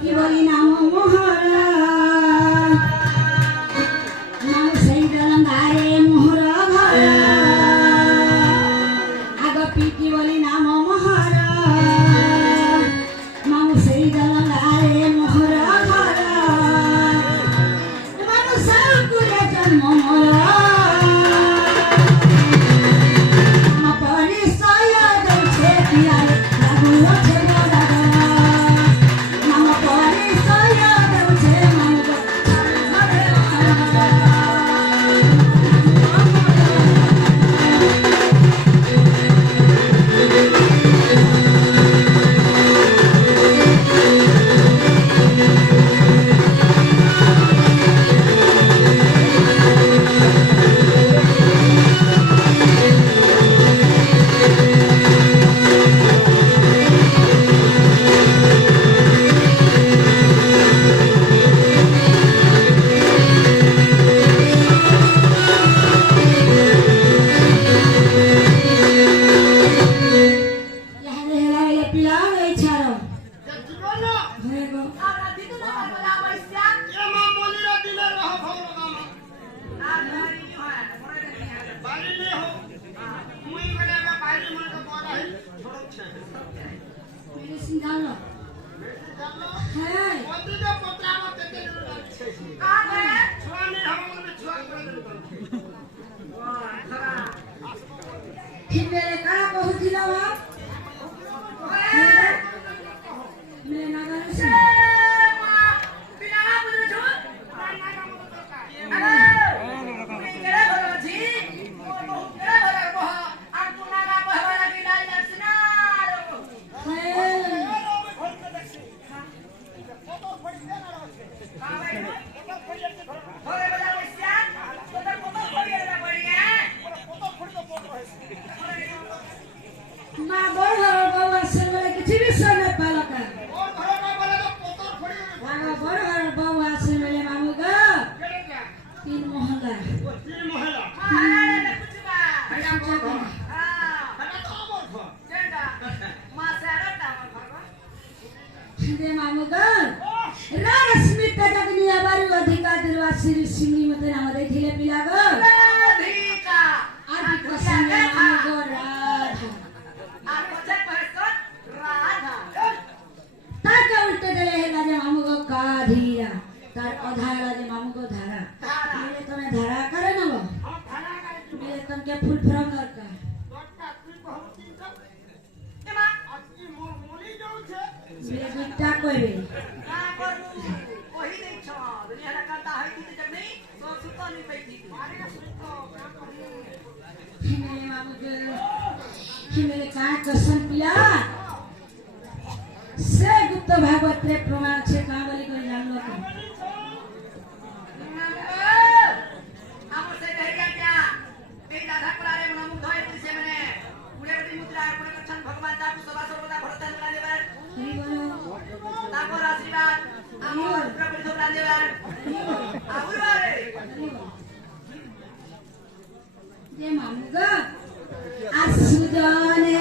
পিকি বলি নাম মোহরা নাম সেই দলঙ্গারে মোহরা ঘরা আগ পিকি বলি নাম মোহরা নাম সেই দলঙ্গারে মোহরা ঘরা মানুষ কুলে জন্ম মোরা भागवत रे प्रमाण छे का बोली कोई जानलो का हमर से कहिया क्या एक दादा परारे मन मुख धोए से मने पुरे बटी मुद्रा पुरे कछन भगवान ताकू सभा सर्वदा भरतन बना देबार हरि बोलो ताको आशीर्वाद हमर प्रभु धोरा देबार आउर बारे जे मामुगा आसुजाने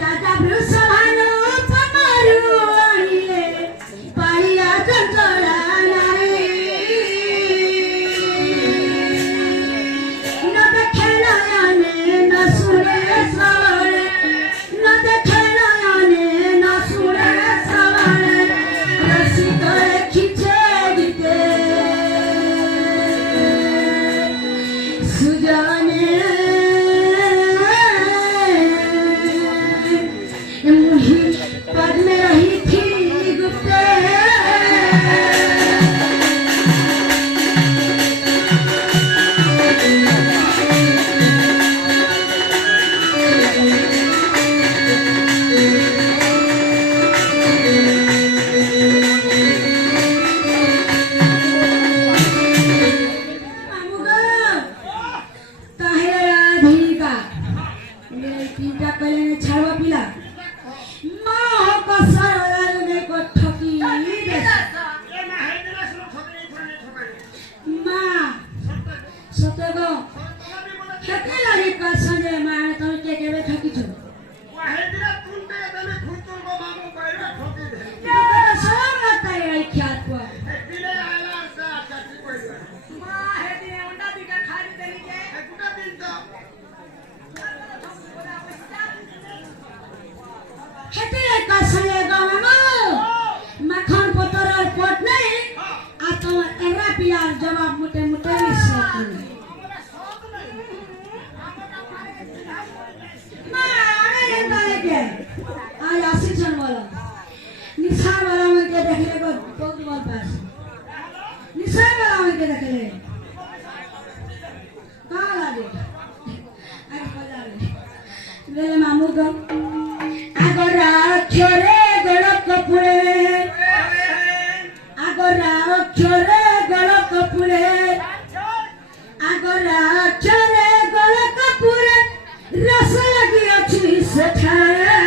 राजा वृषभानु पमारु आइले पाइया चंचला नारी न देखे नयने न सुने श्रवणे न देखे नयने न सुने श्रवणे रसिक खिचे दिते सुजाने पद में रही थी गुप्ते जवाब मुटे मुटे आज आशिक्षण वाला निशान वाला में के देखले को बहुत बार पास निशान वाला में के देखले कहाँ लागे आज बजावे वेले मामू को आगरा छोरे गड़क कपुरे आगरा छोरे गड़क कपुरे आगरा छोरे गड़क कपुरे रस लगी अच्छी सठाए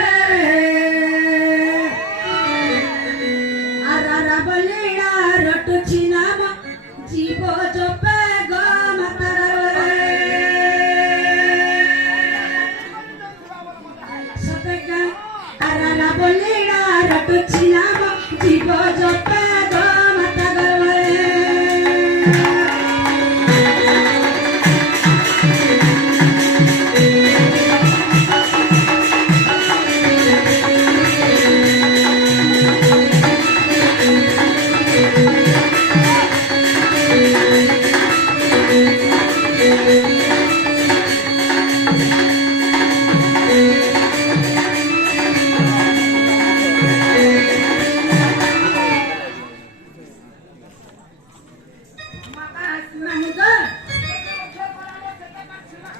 आरा बलिड़ा रटुची नाम जीव जपे गो मातारे सतेका आरा बलिड़ा रटुची नाम जीव जपे गो मातारे Mangga